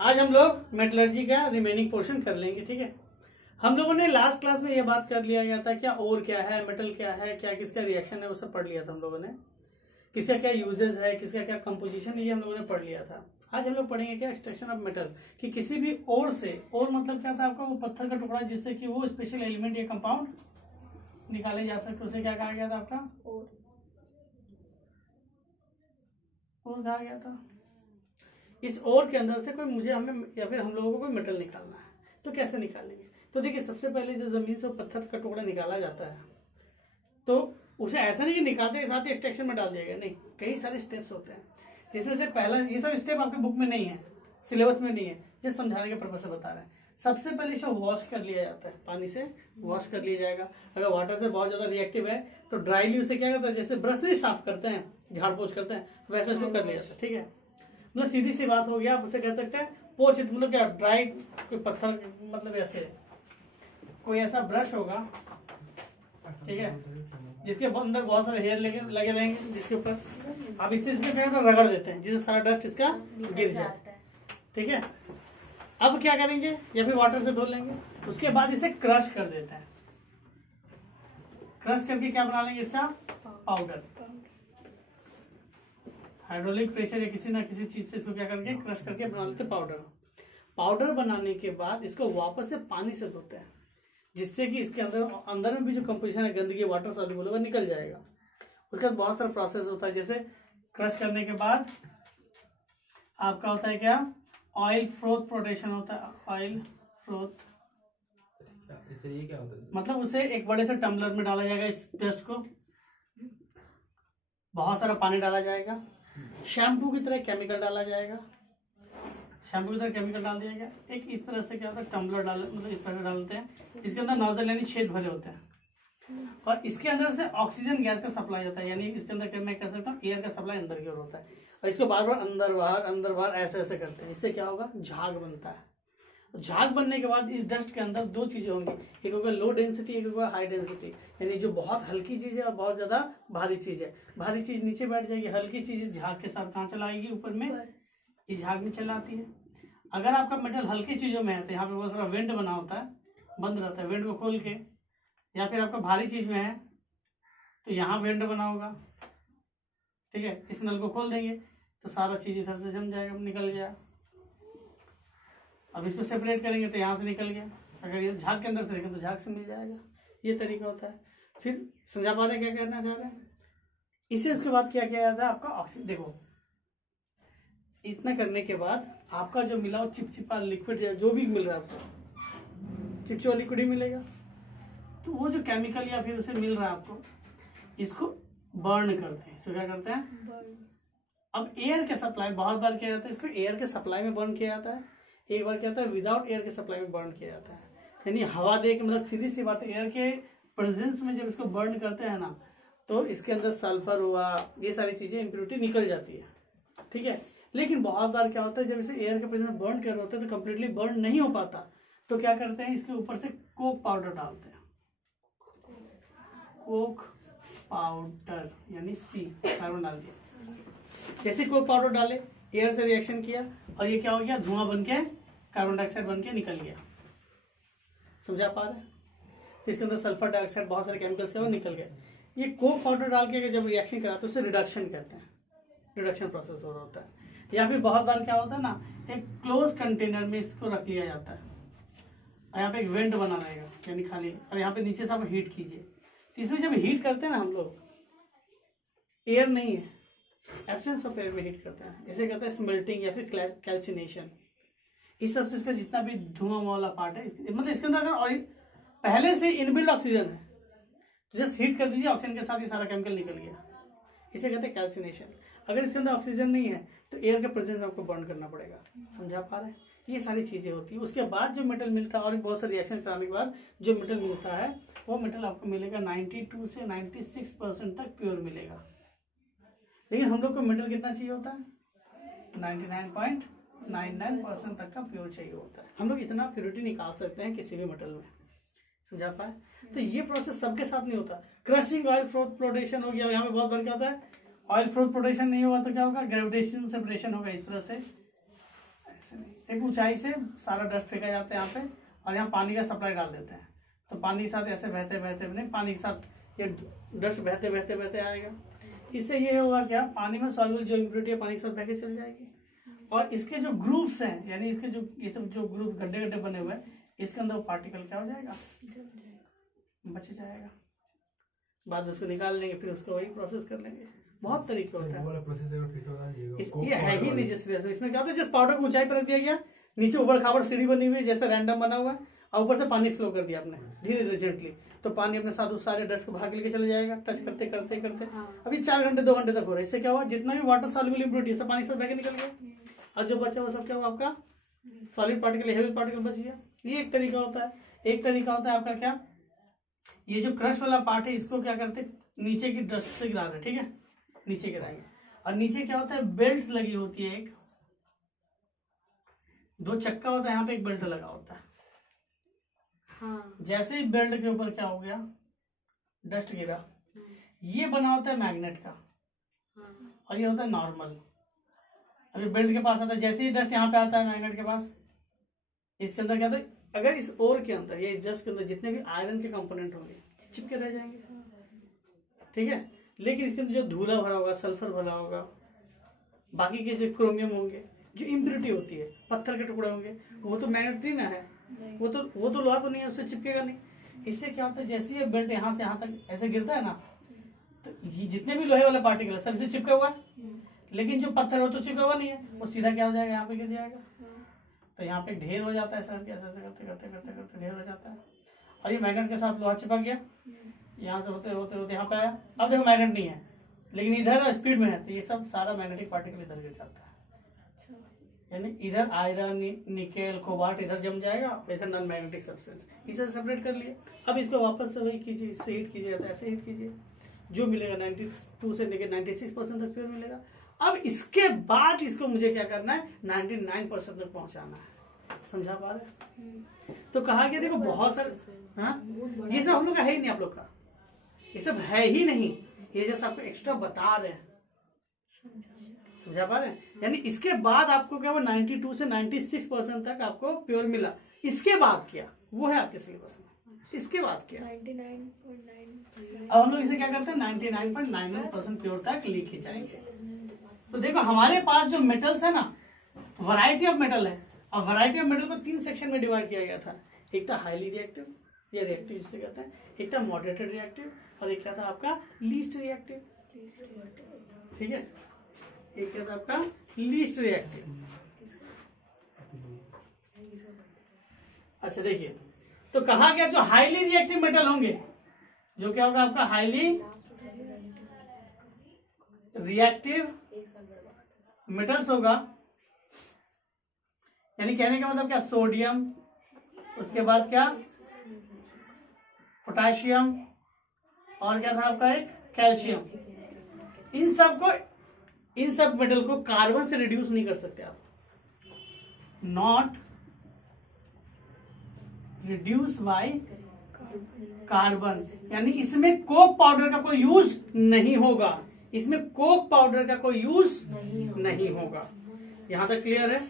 आज हम लोग मेटलर्जी का रिमेनिंग पोर्शन कर लेंगे। ठीक है, हम लोगों ने लास्ट क्लास में ये बात कर लिया गया था क्या ओर क्या है, मेटल क्या है, क्या किसका रिएक्शन है, वो सब पढ़ लिया था हम लोगों ने। किसका क्या यूजेस है, किसका क्या कंपोजिशन, ये हम लोगों ने पढ़ लिया था। आज हम लोग पढ़ेंगे क्या एक्सट्रैक्शन ऑफ मेटल, कि किसी भी ओर से, ओर मतलब क्या था आपका, वो पत्थर का टुकड़ा जिससे कि वो स्पेशल एलिमेंट या कंपाउंड निकाले जा सकते, उसे क्या कहा गया था आपका, ओर कहा गया था। इस ओर के अंदर से कोई मुझे हमें या फिर हम लोगों को कोई मेटल निकालना है, तो कैसे निकालेंगे। तो देखिए, सबसे पहले जो जमीन से पत्थर का टुकड़ा निकाला जाता है, तो उसे ऐसा नहीं कि निकालते के साथ ही एक्सट्रैक्शन में डाल दिया गया, नहीं, कई सारे स्टेप्स होते हैं, जिसमें से पहला, ये सब स्टेप आपके बुक में नहीं है, सिलेबस में नहीं है, जिस समझाने के पर्पज से बता रहे हैं। सबसे पहले इसे वॉश कर लिया जाता है, पानी से वॉश कर लिया जाएगा। अगर वाटर से बहुत ज्यादा रिएक्टिव है तो ड्राईली उसे क्या करता है, जैसे ब्रश से साफ करते हैं, झाड़ पोछ करते हैं, वैसे उसको कर लिया जाता है। ठीक है, मतलब सीधी सी बात हो गया, आप उसे कह सकते हैं पोछ, मतलब क्या ड्राई कोई पत्थर, मतलब ऐसे कोई ऐसा ब्रश होगा, ठीक है, जिसके अंदर बहुत सारे हेयर लगे रहेंगे, जिसके ऊपर आप इससे क्या रगड़ देते हैं, जिससे सारा डस्ट इसका गिर जाए। ठीक है, अब क्या करेंगे, या फिर वाटर से धो लेंगे, उसके बाद इसे क्रश कर देते हैं। क्रश करके क्या बना लेंगे, इसका पाउडर। हाइड्रोलिक प्रेशर या किसी ना किसी चीज से इसको क्या करके क्रश करके बना लेते पाउडर। पाउडर बनाने के बाद इसको वापस से पानी से धोते हैं, जिससे कि इसके अंदर में भी जो कंपोजिशन है गंदगी, वाटर सॉल्युबल होगा, निकल जाएगा। उसके बाद बहुत सारा प्रोसेस होता है, जैसे क्रश करने के बाद आपका होता है क्या, ऑयल फ्रोथ प्रोटेक्शन होता है। ऑयल फ्रोथ ये क्या होता है, मतलब उसे एक बड़े से टम्बलर में डाला जाएगा, इस डस्ट को बहुत सारा पानी डाला जाएगा, शैम्पू की तरह केमिकल डाला जाएगा, शैम्पू की तरह केमिकल डाल दिया गया। एक इस तरह से क्या होता है, टम्बलर डाल, मतलब इस तरह से डालते हैं, इसके अंदर नोजल यानी छेद भरे होते हैं, और इसके अंदर से ऑक्सीजन गैस का सप्लाई होता है, यानी इसके अंदर मैं कह सकता हूँ एयर का सप्लाई अंदर की ओर होता है, और इसको बार बार अंदर बाहर ऐसे ऐसे करते हैं। इससे क्या होगा, झाग बनता है। झाग बनने के बाद इस डस्ट के अंदर दो चीजें होंगी, एक होगा लो डेंसिटी, एक होगा हाई डेंसिटी, यानी जो बहुत हल्की चीज है और बहुत ज्यादा भारी चीज है। भारी चीज नीचे बैठ जाएगी, हल्की चीज इस झाग के साथ कहाँ चला आएगी, ऊपर में, इस झाग में चला आती है। अगर आपका मेटल हल्की चीजों में है तो यहाँ पे बहुत सारा वेंट बना होता है, बंद रहता है, वेंट को खोल के, या फिर आपका भारी चीज में है तो यहाँ वेंट बना होगा। ठीक है, इस नल को खोल देंगे तो सारा चीज इधर से जम जाएगा, निकल गया। अब इसको सेपरेट करेंगे तो यहाँ से निकल गया, अगर ये झाग के अंदर से देखें तो झाग से मिल जाएगा। ये तरीका होता है। फिर समझा पा रहे क्या कहना चाह रहे हैं। इसे उसके बाद क्या किया जाता है, आपका ऑक्सीजन, देखो इतना करने के बाद आपका जो मिला वो चिपचिपा लिक्विड जो भी मिल रहा है आपको, चिपचिपा लिक्विड ही मिलेगा। तो वो जो केमिकल या फिर उसे मिल रहा है आपको, इसको बर्न करते हैं। इसको क्या करते हैं, अब एयर के सप्लाई, बहुत बार किया जाता है इसको एयर के सप्लाई में बर्न किया जाता है, एक बार क्या होता है विदाउट एयर के सप्लाई में बर्न किया जाता है। यानी हवा दे के, मतलब सीधी सी बात है, एयर के प्रेजेंस में जब इसको बर्न करते हैं ना, तो इसके अंदर सल्फर हुआ, ये सारी चीजें इम्प्योरिटी निकल जाती है। ठीक है, लेकिन बहुत बार क्या होता है, जब इसे एयर के प्रेजेंस में बर्न कर रहे होते हैं तो कंप्लीटली बर्न नहीं हो पाता, तो क्या करते हैं, इसके ऊपर से कोक पाउडर डालते हैं। कोक पाउडर यानी सी, कार्बन डाल दिया। जैसे कोक पाउडर डाले, एयर से रिएक्शन किया और ये क्या हो गया, धुआं बन के कार्बन डाइऑक्साइड बन के निकल गया। समझा पा रहे, तो इसके अंदर सल्फर डाइऑक्साइड, बहुत सारे केमिकल्स के वो निकल गए। ये कोक पाउडर डाल के जब रिएक्शन कराते हैं उसे रिडक्शन कहते हैं, रिडक्शन प्रोसेस हो रहा होता है। या फिर बहुत बार क्या होता है ना, एक क्लोज कंटेनर में इसको रख लिया जाता है, और यहाँ पे एक वेंट बना रहेगा, यानी खाली, और यहाँ पे नीचे से आप हीट कीजिए। इसमें जब हीट करते हैं ना हम लोग, एयर नहीं है, एब्सेंस ऑफ एयर में हीट करते हैं, इसे कहते हैं स्मेल्टिंग या फिर कैल्सिनेशन। इस सबसे इसका जितना भी धुआं वाला पार्ट है, मतलब इसके अंदर अगर पहले से इनबिल्ट ऑक्सीजन है तो जस्ट हीट कर दीजिए, ऑक्सीजन के साथ ही सारा केमिकल निकल गया, इसे कहते हैं कैल्सिनेशन। अगर इसके अंदर ऑक्सीजन नहीं है तो एयर के प्रेजेंस में आपको बर्न करना पड़ेगा। समझा पा रहे हैं, ये सारी चीजें होती है। उसके बाद जो मेटल मिलता है, और बहुत सारे रिएक्शन कराने के बाद जो मेटल मिलता है, वो मेटल आपको मिलेगा 92 से 96% तक प्योर मिलेगा। लेकिन हम लोग को मेटल कितना चाहिए होता है, 99.99% तक का प्योर चाहिए होता है। हम लोग इतना प्योरिटी निकाल सकते हैं किसी भी मेटल में। समझा पाए, तो ये प्रोसेस सबके साथ नहीं होता। क्रशिंग, ऑयल फ्रोथ प्रोटेक्शन हो गया, यहाँ पे बहुत बार क्या होता है, ऑयल फ्रोथ प्रोटेक्शन नहीं होगा तो क्या होगा, ग्रेविटेशन सेपरेशन होगा, इस तरह से ऐसे नहीं, एक ऊंचाई से सारा डस्ट फेंका जाता है यहाँ पे और यहाँ पानी का सप्लाई डाल देते हैं, तो पानी के साथ ऐसे बहते बहते नहीं, पानी के साथ ये डस्ट बहते बहते बहते आएगा। इससे ये होगा क्या, पानी में सॉल्युबल जो इम्प्योरिटी है पानी के साथ बह के चल जाएगी। और इसके जो ग्रुप्स हैं, यानी इसके जो ये सब जो ग्रुप गड्ढे गड्ढे बने हुए हैं, इसके अंदर वो पार्टिकल क्या हो जाएगा, बच जाएगा। बाद में उसको निकाल लेंगे, फिर उसको वही प्रोसेस कर लेंगे। बहुत तरीके होता है, ये है ही नहीं। जिस इसमें क्या होता है, जिस पाउडर को ऊंचाई पर रख दिया गया, नीचे उबड़ खाबड़ सीढ़ी बनी हुई है जैसे रैंडम बना हुआ है, और ऊपर से पानी फ्लो कर दिया आपने धीरे धीरे जेंटली, तो पानी अपने साथ उस सारे डस्ट को भाग लेके चले जाएगा, टच करते करते करते। अभी 4 घंटे 2 घंटे तक हो रहा है। इससे क्या हुआ, जितना भी वाटर सॉल्युबल इम्प्योरिटी सब पानी के साथ बह के निकल गया, और जो बचा वो सब क्या हुआ, आपका सॉलिड पार्टिकल, हेवी पार्टिकल बच गया। ये एक तरीका होता है। एक तरीका होता है आपका क्या, ये जो क्रश वाला पार्ट है इसको क्या करते, नीचे की डस्ट से गिरा रहे, ठीक है, नीचे गिराएंगे। और नीचे क्या होता है, बेल्ट लगी होती है, एक 2 चक्का होता है, यहाँ पे एक बेल्ट लगा होता है। हाँ। जैसे ही बेल्ट के ऊपर क्या हो गया, डस्ट गिरा, ये बना होता है मैग्नेट का, और ये होता है नॉर्मल। अभी बेल्ट के पास आता है, जैसे ही डस्ट यहाँ पे आता है मैग्नेट के पास, इसके अंदर क्या होता है, अगर इस ओर के अंदर ये जस्ट के अंदर जितने भी आयरन के कंपोनेंट होंगे चिपके रह जाएंगे, ठीक है। लेकिन इसके अंदर जो धूला भरा होगा, सल्फर भरा होगा, बाकी के जो क्रोमियम होंगे, जो इम्प्योरिटी होती है, पत्थर के टुकड़े होंगे, वो तो मैग्नेट ना है, वो तो लोहा तो नहीं है, उससे चिपकेगा नहीं। इससे क्या होता है, जैसे ये बेल्ट यहाँ से यहाँ तक ऐसे गिरता है ना, तो ये जितने भी लोहे वाले पार्टिकल सब से चिपका हुआ है, लेकिन जो पत्थर हो तो चिपका हुआ नहीं है, वो सीधा क्या हो जाएगा, यहाँ पे गिर जाएगा, तो यहाँ पे ढेर हो जाता है। ऐसा ऐसे करते करते करते करते ढेर हो जाता है। और ये मैग्नेट के साथ लोहा चिपक गया, यहाँ से होते होते होते यहाँ पे आया। अब देखो मैग्नेट नहीं है, लेकिन इधर स्पीड में है, तो ये सब सारा मैग्नेटिक पार्टिकल इधर गिर जाता है। यानी इधर आयरन, निकेल, कोबाल्ट इधर जम जाएगा, इधर नॉन मैग्नेटिक सब्सटेंस, इसे सेपरेट कर लिए। अब इसको वापस से वही कीजिए, इससे हीट कीजिए, तो ऐसे हीट कीजिए, जो मिलेगा 92 से लेकर 96% तक प्योर मिलेगा। अब इसके बाद इसको मुझे क्या करना है, 99% तक पहुंचाना है। समझा पा रहे? तो कहा गया देखो बहुत सारे, हाँ, ये सब हम लोग का है ही नहीं, आप लोग का ये सब है ही नहीं, ये जैसे आपको एक्स्ट्रा बता रहे हैं। समझा पा रहे हैं? यानी इसके बाद आपको क्या, वो 92 से 96% तक आपको प्योर मिला। इसके बाद क्या, वो है आपके सिलेबस में। इसके बाद क्या, 99.9। अब हम लोग इसे क्या करते हैं, 99.99% प्योर तक लेके जाएंगे। तो देखो हमारे पास जो मेटल्स है ना, वैरायटी ऑफ मेटल है, और वैरायटी ऑफ मेटल को 3 सेक्शन में डिवाइड किया गया था। एक था हाईली रिएक्टिव या रिएक्टिव जिसे कहते हैं, एक था मॉडरेटेड रिएक्टिव, और एक क्या था आपका लीस्ट रिएक्टिव, ठीक है। एक क्या था आपका लीस्ट रिएक्टिव। अच्छा देखिए, तो कहा गया जो हाईली रिएक्टिव मेटल होंगे, जो क्या होगा आपका हाईली रिएक्टिव मेटल्स होगा, यानी कहने का मतलब क्या, सोडियम, उसके बाद क्या पोटाशियम, और क्या था आपका एक कैल्शियम। इन सब मेटल को कार्बन से रिड्यूस नहीं कर सकते आप, नॉट रिड्यूस बाय कार्बन, यानी इसमें कोक पाउडर का कोई यूज नहीं होगा, इसमें कोक पाउडर का कोई यूज नहीं होगा। यहां तक क्लियर है?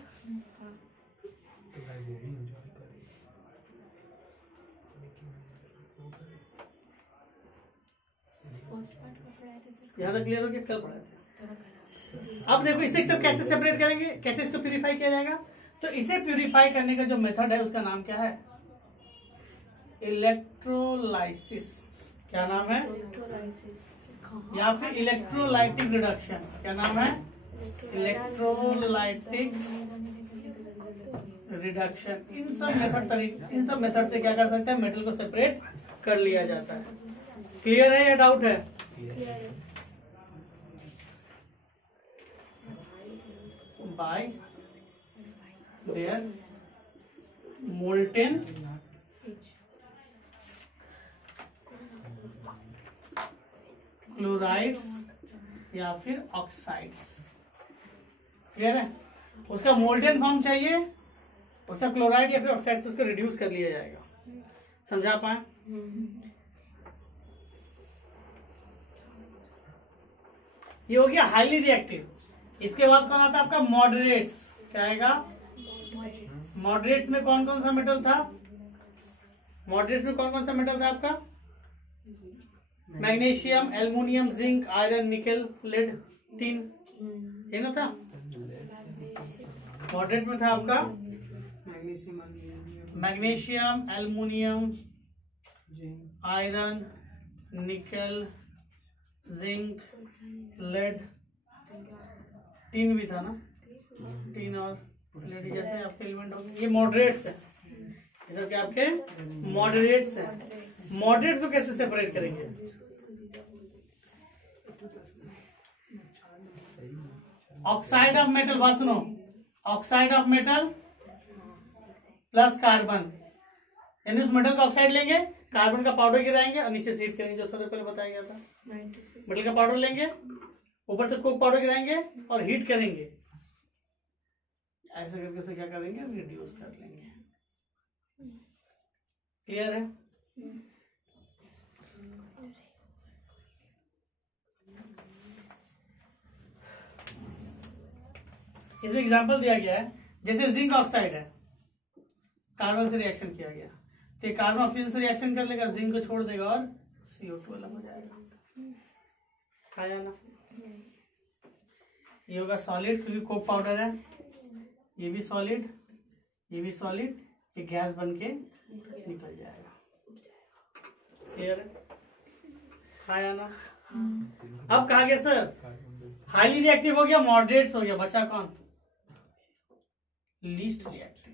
यहां तक क्लियर हो गया? कल पढ़ाए थे। अब देखो इसे तो कैसे सेपरेट करेंगे, कैसे इसको प्यूरिफाई किया जाएगा। तो इसे प्यूरिफाई करने का जो मेथड है उसका नाम क्या है, इलेक्ट्रोलाइसिस। क्या नाम है? या फिर इलेक्ट्रोलाइटिक रिडक्शन। क्या नाम है? Electrolytic reduction. इन सब मेथड से क्या कर सकते हैं, मेटल को सेपरेट कर लिया जाता है। क्लियर है या डाउट है? बाय देयर मोल्टेन क्लोराइड्स या फिर ऑक्साइड्स। क्लियर है? उसका मोल्टेन फॉर्म चाहिए, उसका क्लोराइड या फिर ऑक्साइड, उसको रिड्यूस कर लिया जाएगा। समझा पाए? ये हो गया हाईली रिएक्टिव। इसके बाद कौन आता है आपका, मॉडरेट्स। क्या आएगा? मॉडरेट्स में कौन कौन सा मेटल था? मॉडरेट्स में कौन कौन सा मेटल था आपका? मैग्नीशियम, एल्युमिनियम, जिंक, आयरन, निकल, लेड, टिन, ये ना था। मॉडरेट में था आपका मैग्नीशियम, एल्युमिनियम, आयरन, निकल, जिंक, लेड, टिन भी था ना। टिन और लेड जैसे आपके एलिमेंट हो गए, ये मॉडरेट्स है। ये सब क्या आपके मॉडरेट्स हैं। मॉडरेट्स को कैसे सेपरेट करेंगे? ऑक्साइड ऑफ मेटल, बात सुनो, oxide of metal plus carbon, यानी उस मेटल का ऑक्साइड लेंगे, कार्बन का पाउडर गिराएंगे और नीचे से हीट करेंगे, जो थोड़ा पहले बताया गया था। मेटल का पाउडर लेंगे, ऊपर से कोक पाउडर गिराएंगे और हीट करेंगे। ऐसे करके उसे क्या करेंगे? रिड्यूस कर लेंगे। क्लियर है? इसमें एग्जांपल दिया गया है, जैसे जिंक ऑक्साइड है, कार्बन से रिएक्शन किया गया, तो कार्बन ऑक्सीजन से रिएक्शन कर लेगा, जिंक को छोड़ देगा और CO2 अलग हो जाएगा। खाया ना? ये होगा सॉलिड, क्योंकि कोक पाउडर है। ये भी सॉलिड, ये भी सॉलिड, ये गैस बन के निकल जाएगा। क्लियर है? खाया ना? अब कहा गया सर हाईली रिएक्टिव हो गया, मॉडरेट्स हो गया, बचा कौन? Least reactive.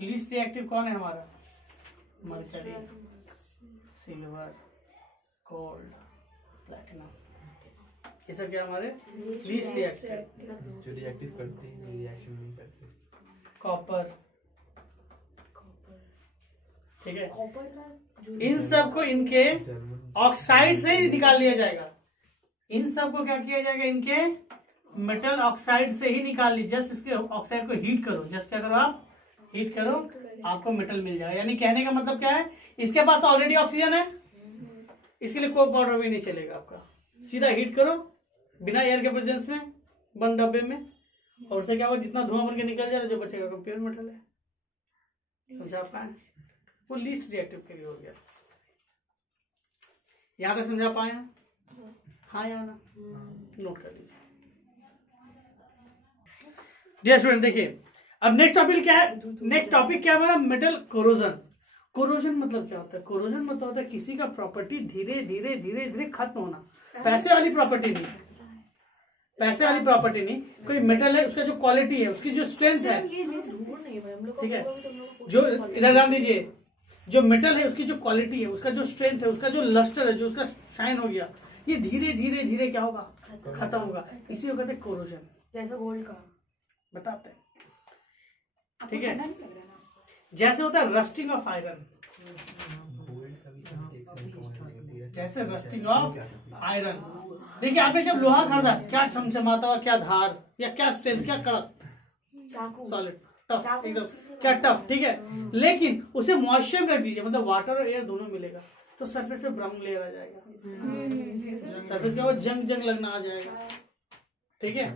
लीस्ट रिएक्टिव कौन है हमारा? मर्करी, सिल्वर, गोल्ड, प्लैटिनम, ये सब क्या हमारे लीस्ट रिएक्टिव। जो रिएक्टिव करते हैं रिएक्शन नहीं करते। कॉपर, ठीक है। इन सब को इनके ऑक्साइड से ही निकाल लिया जाएगा। इन सब को क्या किया जाएगा? इनके मेटल ऑक्साइड से ही निकाल ली। जस्ट इसके ऑक्साइड को हीट करो, जस्ट क्या करो आप? हीट करो, आपको मेटल मिल जाएगा। यानी कहने का मतलब क्या है? इसके पास ऑलरेडी ऑक्सीजन है, इसके लिए कोक पाउडर भी नहीं चलेगा आपका। सीधा हीट करो बिना एयर के प्रेजेंस में, बंद डब्बे में, और उससे क्या होगा? जितना धुआं बन के निकल जाएगा, जो बचेगा वो प्योर मेटल है। समझा पाए? वो लीस्ट रिएक्टिव के लिए हो गया। यहां तक समझा पाए? हाँ या ना? नोट कर लीजिए। डियर स्टूडेंट, देखिए अब नेक्स्ट टॉपिक क्या है? नेक्स्ट टॉपिक क्या है हमारा? Metal corrosion. कोरोजन मतलब क्या होता है? कोरोजन मतलब होता है किसी का प्रॉपर्टी धीरे धीरे धीरे धीरे खत्म होना। पैसे वाली प्रॉपर्टी नहीं, पैसे वाली प्रॉपर्टी नहीं। कोई मेटल है, उसका जो क्वालिटी है, उसकी जो स्ट्रेंथ है, ठीक है, जो इधर ध्यान दीजिए, जो मेटल है उसकी जो क्वालिटी है, उसका जो स्ट्रेंथ है, उसका जो लस्टर है, जो उसका शाइन हो गया, ये धीरे धीरे धीरे क्या होगा? खत्म होगा। इसी को कहते हैं कोरोजन। जैसा गोल्ड का बताते हैं, ठीक है। जैसे होता है रस्टिंग ऑफ आयरन, जैसे रस्टिंग ऑफ आयरन। देखिए आपने जब लोहा खरीदा, क्या चमचमाता हुआ, क्या धार, या क्या स्ट्रेंथ, क्या कड़क, सॉलिड, टफ, एकदम क्या टफ, ठीक है। लेकिन उसे मॉइस्चर में रख दीजिए, मतलब वाटर और एयर दोनों मिलेगा, तो सरफेस पे ब्राउन लेयर आ जाएगा, सरफेस पे वो जंग जंग लगना आ जाएगा, ठीक है।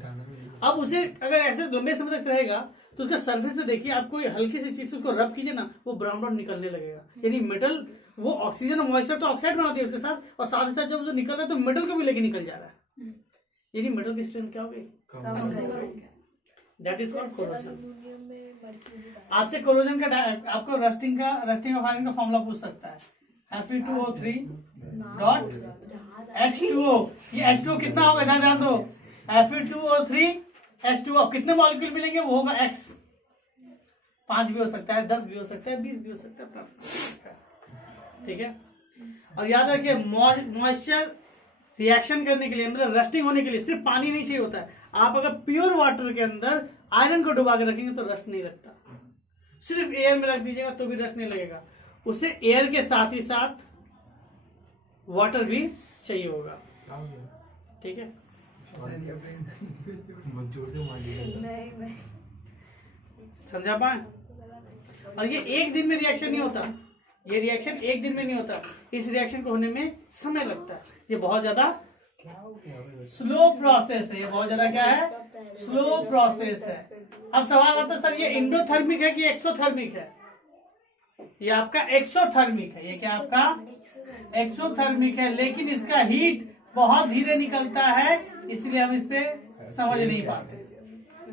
अब उसे अगर ऐसे लंबे समय तक रहेगा तो उसका सरफेस पे देखिए, आप कोई हल्की सी चीज उसको रब कीजिए ना, वो ब्राउन ब्राउन निकलने लगेगा। यानी मेटल, वो ऑक्सीजन और मॉइस्चर तो ऑक्साइड बनाती है उसके साथ, और साथ ही साथ जब वो निकल रहा है तो मेटल को भी लेके निकल जा रहा है। यानी मेटल की स्ट्रेंथ क्या हो गई? That is called corrosion. आपसे कोरोजन का, आपको रस्टिंग ऑफ आयरन का फॉर्मूला पूछ सकता है, Fe2O3 डॉट H2O। ये H2O कितना होगा? ध्यान दो, Fe2O3 H2O कितने मॉलिक्यूल मिलेंगे? वो होगा X। 5 भी हो सकता है, 10 भी हो सकता है, 20 भी हो सकता है, ठीक है। और याद रखिए, मॉइस्चर रिएक्शन करने के लिए, मतलब रस्टिंग होने के लिए सिर्फ पानी नहीं चाहिए होता है। आप अगर प्योर वाटर के अंदर आयरन को डुबा के रखेंगे तो रस्ट नहीं लगता। सिर्फ एयर में रख दीजिएगा तो भी रस्ट नहीं लगेगा। उसे एयर के साथ ही साथ वाटर भी चाहिए होगा, ठीक है। समझा पाए? और ये एक दिन में रिएक्शन नहीं होता, ये रिएक्शन एक दिन में नहीं होता, इस रिएक्शन को होने में समय लगता है। ये बहुत ज्यादा क्या हो गया? स्लो प्रोसेस है, ये बहुत ज्यादा क्या है, स्लो प्रोसेस है। अब सवाल आता है सर ये इंडोथर्मिक है कि एक्सोथर्मिक है? ये आपका एक्सोथर्मिक है। ये क्या आपका एक्सोथर्मिक है, लेकिन इसका हीट बहुत धीरे निकलता है, इसलिए हम इस पे समझ नहीं पाते,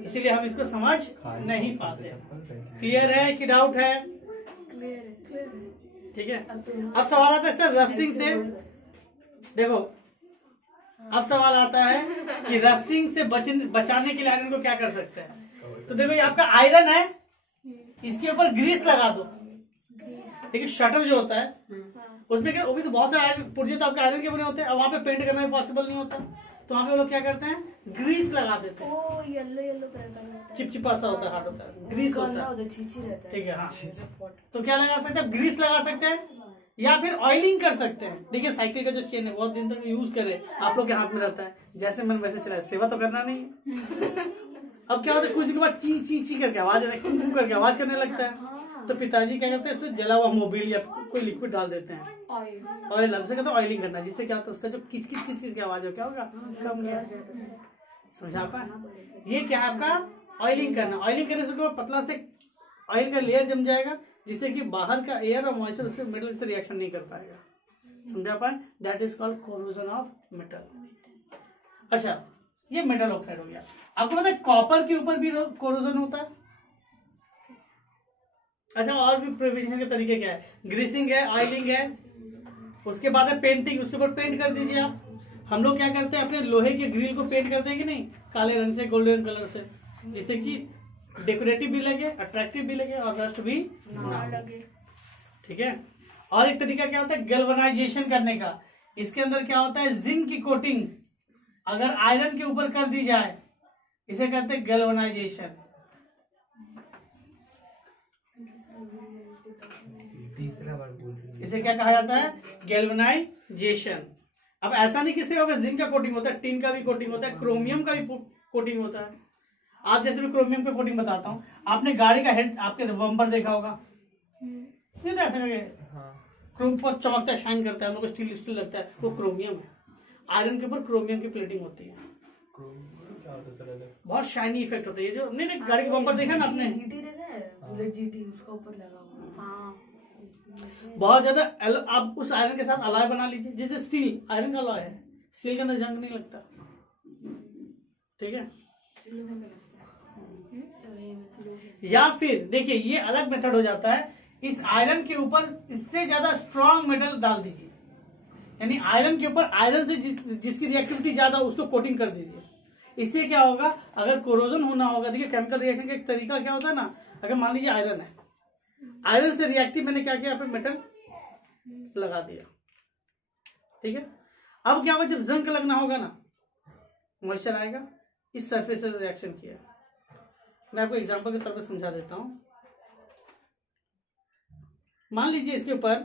इसीलिए हम इसको समझ नहीं पाते। क्लियर है कि डाउट है? ठीक है। अब सवाल आता है सर रस्टिंग से, देखो अब सवाल आता है कि रस्टिंग से बचाने के लिए आयरन को क्या कर सकते हैं। तो देखो ये आपका आयरन है, इसके ऊपर ग्रीस लगा दो, ठीक है। शटर जो होता है उसमें क्या, वो भी तो बहुत सारे पुर्जे तो आपके आयरन के बने होते हैं, और वहां पे पेंट करना भी पॉसिबल नहीं होता, तो वहां पे लोग क्या करते हैं, ग्रीस लगा देते हैं। येलो कलर का चिपचिपा सा होता है, हार्ड होता है, ग्रीस होता है, ठीक है। हाँ, तो क्या लगा सकते हैं, ग्रीस लगा सकते हैं, या फिर ऑयलिंग कर सकते हैं। देखिए साइकिल का जो चेन है बहुत दिन तक यूज करे, आप लोग के हाथ में रहता है, जैसे मन वैसे चलाए, सेवा तो करना नहीं है। अब क्या होता है, कुछ दिन के बाद ची ची ची करके आवाज करके आवाज करने लगता है, तो पिताजी क्या करते हैं, उसमें जला हुआ मोबिल या कोई लिक्विड डाल देते हैं, ऑयल से कहते हैं ऑयलिंग करना, जिससे क्या होता है उसका जो किच किच किच किच की आवाज हो क्या होगा, कम होगा। समझा पाए? ये क्या है आपका ऑयलिंग करना। ऑयलिंग करने से पतला से ऑयल का लेयर जम जाएगा, जिससे कि बाहर का एयर और मॉइस्चर उससे मेटल से रिएक्शन नहीं कर पाएगा। समझा पाए? That is called corrosion of metal. अच्छा, ये मेटल ऑक्साइड हो गया। आपको पता है कॉपर के ऊपर भी कोरोजन होता है। अच्छा, और भी प्रिपरेशन के तरीके क्या है, ग्रीसिंग है, ऑयलिंग है, उसके बाद है पेंटिंग, उसके ऊपर पेंट कर दीजिए आप। हम लोग क्या करते हैं, अपने लोहे के ग्रिल को पेंट करते हैं कि नहीं, काले रंग से, गोल्डन कलर से, जिससे कि डेकोरेटिव भी लगे, अट्रैक्टिव भी लगे और रस्ट भी ना लगे, ठीक है। और एक तरीका क्या होता है गैल्वेनाइजेशन करने का। इसके अंदर क्या होता है, जिंक की कोटिंग अगर आयरन के ऊपर कर दी जाए, इसे कहते हैं गैल्वेनाइजेशन। तीसरा बार बोल रही है। इसे क्या कहा जाता है, गैल्वेनाइजेशन। अब ऐसा नहीं कि सिर्फ जिंक का कोटिंग होता है, टिन का भी कोटिंग होता है, क्रोमियम का भी कोटिंग होता है। आप जैसे भी क्रोमियम का कोटिंग बताता हूँ, आपने गाड़ी का हेड, आपके बम्पर देखा होगा, नहीं तो ऐसा करके क्रोम पर चमकता है, शाइन करता है, हम लोग को स्टील स्टील लगता है, वो क्रोमियम है। आयरन के ऊपर क्रोमियम की प्लेटिंग होती है, क्या होता है? बहुत शाइनी इफेक्ट होता है। ये जो नहीं देख, गाड़ी के बम्पर देखा ना आपने, जीटी देखा है, बुलेट जीटी, उसका ऊपर लगा हुआ। हाँ, बहुत ज्यादा। आप उस आयरन के साथ अलॉय बना लीजिए, जैसे स्टील आयरन का अलॉय है, स्टील के अंदर जंग नहीं लगता, ठीक है। या फिर देखिए ये अलग मेथड हो जाता है, इस आयरन के ऊपर इससे ज्यादा स्ट्रॉन्ग मेटल डाल दीजिए, यानी आयरन के ऊपर आयरन से जिसकी रिएक्टिविटी ज्यादा उसको कोटिंग कर दीजिए। इससे क्या होगा, अगर कोरोजन होना होगा, देखिए केमिकल रिएक्शन का एक तरीका क्या होता है ना, अगर मान लीजिए आयरन है, आयरन से रिएक्टिव मैंने क्या किया, फिर मेटल लगा दिया, ठीक है। अब क्या होगा, जब जंग लगना होगा ना, मॉइस्चर आएगा, इस सरफेस से रिएक्शन किया। मैं आपको एग्जांपल के तौर पर समझा देता हूं। मान लीजिए इसके ऊपर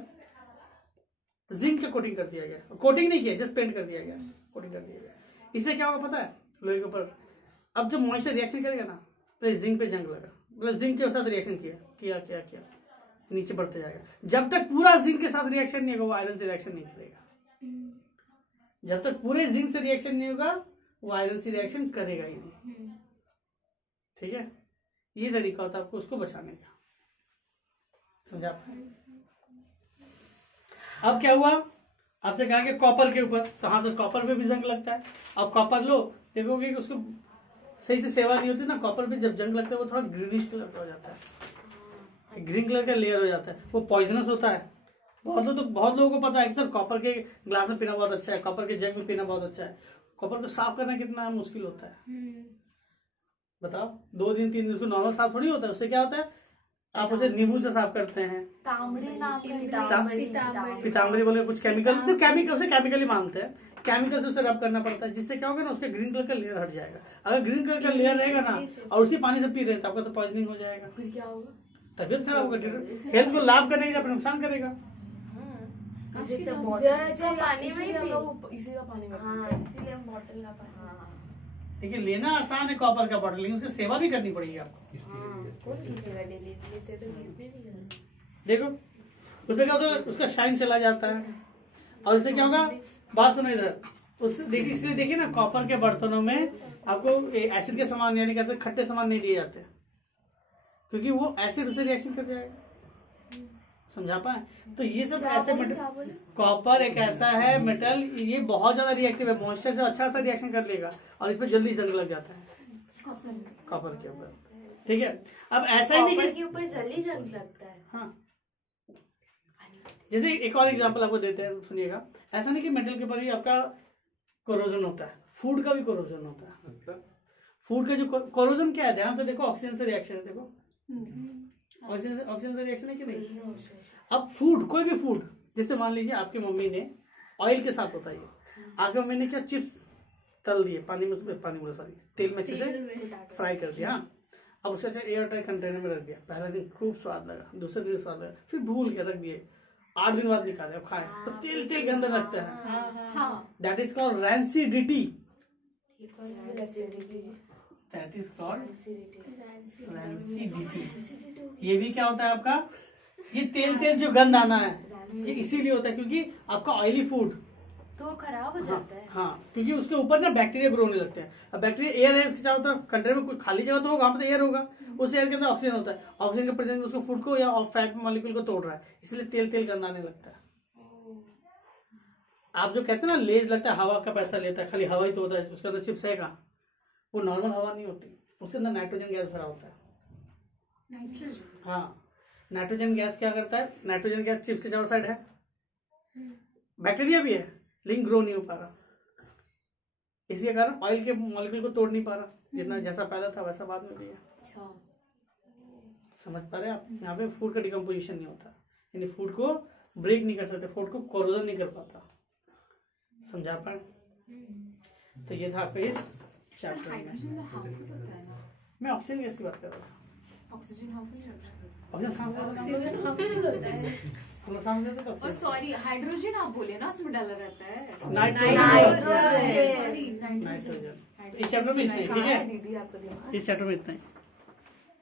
जिंक का कोटिंग कर दिया गया, कोटिंग नहीं किया, जस्ट पेंट कर दिया गया, कोटिंग कर दिया गया। इससे क्या होगा पता है, लोहे के ऊपर अब जब मॉइस्चर रिएक्शन करेगा ना, पहले जिंक पे जंग लगा, मतलब जिंक के साथ रिएक्शन किया, नीचे बढ़ते जाएगा। जब तक पूरा जिंक के साथ रिएक्शन नहीं होगा, वो आयरन से रिएक्शन नहीं करेगा। जब तक पूरे जिंक से रिएक्शन नहीं होगा, वो आयरन से रिएक्शन करेगा ही नहीं, ठीक है। ये तरीका होता है आपको उसको बचाने का, समझा? अब क्या हुआ, आपसे कहा कि कॉपर के ऊपर, तो हाँ सर कॉपर पे भी जंग लगता है। अब कॉपर लो, देखोगे कि उसको सही से सेवा नहीं होती ना, कॉपर पे जब जंग लगता है वो थोड़ा ग्रीनिश कलर का हो जाता है, ग्रीन कलर का लेयर हो जाता है, वो पॉइजनस होता है। बहुत लोगों को पता है कि सर कॉपर के ग्लास में पीना बहुत अच्छा है, कॉपर के जग में पीना बहुत अच्छा है। कॉपर को साफ करना कितना मुश्किल होता है बताओ, 2 दिन 3 दिन उसको नॉर्मल साफ थोड़ी होता है। उससे क्या होता है, आप उसे नींबू से साफ करते हैं, पीताम्बरी बोले कुछ केमिकल, तो केमिकल उसे केमिकली मानते हैं, केमिकल से उसे रब करना पड़ता है, जिससे क्या होगा ना, उसका ग्रीन कलर का लेयर हट जाएगा। अगर ग्रीन कलर का लेयर रहेगा ना और उसी पानी से पी रहे हैं तो आपका तो पॉइजनिंग हो जाएगा, फिर क्या होगा, तबियत खराब होगा, हेल्थ को लाभ करने के लिए नुकसान करेगा। इसी का पानी में, इसीलिए हम बॉटल का पानी। देखिए लेना आसान है कॉपर का बॉटल, लेकिन उसकी सेवा भी करनी पड़ेगी आपको। देखो उसमें क्या होता है, उसका शाइन चला जाता है, और उससे क्या होगा, बात सुनो इधर, उस देखिए, इसलिए देखिए ना, कॉपर के बर्तनों में आपको एसिड के सामान यानी कैसे खट्टे सामान नहीं दिए जाते, क्योंकि वो एसिड उससे रिएक्शन कर जाएगा। समझा पाए? तो ये सब ऐसे मेटल, कॉपर एक ऐसा है मेटल, ये बहुत ज्यादा रिएक्टिव है, मॉइस्चर से अच्छा सा रिएक्शन कर लेगा और इस पर जल्दी जंग लग जाता है कॉपर के ऊपर। ठीक है, अब ऐसा ही नहीं कॉपर के ऊपर जल्दी जंग लगता है। हाँ, जैसे एक और एग्जांपल आपको देते हैं, सुनिएगा। ऐसा नहीं कि मेटल के ऊपर भी आपका कोरोजन होता है, फूड का भी कोरोजन होता है। मतलब फूड का जो कोरोजन क्या है, ध्यान से देखो, ऑक्सीजन से रिएक्शन है, देखो ऑक्सीजन से रिएक्शन है कि नहीं। अब फूड, कोई भी फूड, जैसे मान लीजिए आपकी मम्मी ने, ऑयल के साथ होता है ये, आपकी मम्मी ने क्या चिप्स तल दिए, पानी में सॉरी तेल में अच्छे से फ्राई कर दिया। हाँ, अब उसका एयर टाइट कंटेनर में रख दिया, पहला दिन खूब स्वाद लगा, दूसरे दिन स्वाद लगा, फिर भूल के रख दिए, 8 दिन बाद निकाले, अब खाए तो तेल तेल गंदा लगता है। That is called rancidity. That is called rancidity. ये भी क्या होता है आपका, ये तेल तेल जो गंद आना है, ये इसीलिए होता है क्योंकि आपका ऑयली फूड तो खराब हो जाता है। हाँ, क्योंकि उसके ऊपर ना बैक्टीरिया ग्रो होने लगते हैं। अब बैक्टीरिया एयर है उसके चारों तरफ, कंटेनर में कुछ खाली जगह तो होगा, वहां पर तो एयर होगा, उस एयर के अंदर ऑक्सीजन होता है, ऑक्सीजन के प्रेजेंस में उसको फूड को या फैट मॉलिक्यूल को तोड़ रहा है, इसलिए तेल तेल गंदा आने लगता है। आप जो कहते हैं ना लेज लगता है हवा का पैसा लेता है, खाली हवा ही तो होता है, उसके अंदर चिप्स है कहाँ, वो नॉर्मल हवा नहीं होती, उसके अंदर नाइट्रोजन गैस भरा होता है। हाँ, नाइट्रोजन गैस क्या करता है, नाइट्रोजन गैस चिप्स के चारों साइड है, बैक्टीरिया भी है लेकिन ग्रो नहीं हो पा रहा, इसी कारण ऑयल के मॉलिक्यूल को तोड़ नहीं पा रहा, जितना जैसा पहला था वैसा बाद में भी है। समझ पा रहे हैं आप? यहाँ पे फूड का डिकम्पोजिशन नहीं होता, यानी फूड को ब्रेक नहीं कर सकते, फूड को कोरोजन नहीं कर पाता। समझा पाए? तो ये था आपका इस चैप्टर में। मैं ऑक्सीजन गैस की बात कर रहा था। ऑक्सीजन हार्मफुल होता है। हम लोग सामने तो और सॉरी, हाइड्रोजन आप बोले ना, उसमें डाला रहता है नाइट्रोजन। इस चैप्टर में इतना ही, ठीक है, दीदी आपको इस चैप्टर में इतना ही।